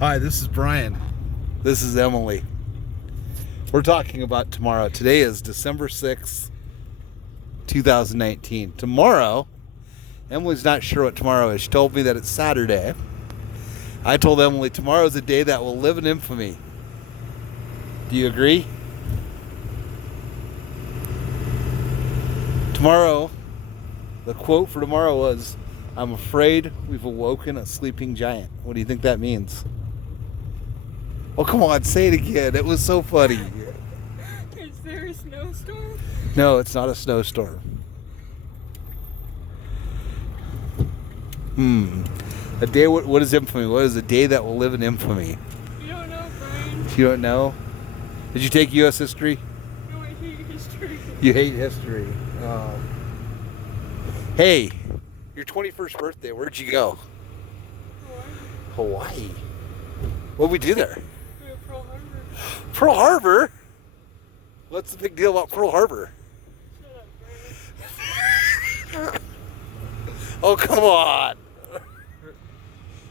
Hi, this is Brian. This is Emily. We're talking about tomorrow. Today is December 6th, 2019. Tomorrow, Emily's not sure what tomorrow is. She told me that it's Saturday. I told Emily tomorrow is a day that will live in infamy. Do you agree? Tomorrow, the quote for tomorrow was, "I'm afraid we've awoken a sleeping giant." What do you think that means? Oh, come on, say it again. It was so funny. Is there a snowstorm? No, it's not a snowstorm. A day, what is infamy? What is a day that will live in infamy? You don't know, Brian. You don't know? Did you take U.S. history? No, I hate history. You hate history. Oh. Hey, your 21st birthday, where'd you go? Hawaii. What'd we do there? Pearl Harbor. Pearl Harbor? What's the big deal about Pearl Harbor? Shut up, Brian. Oh, come on.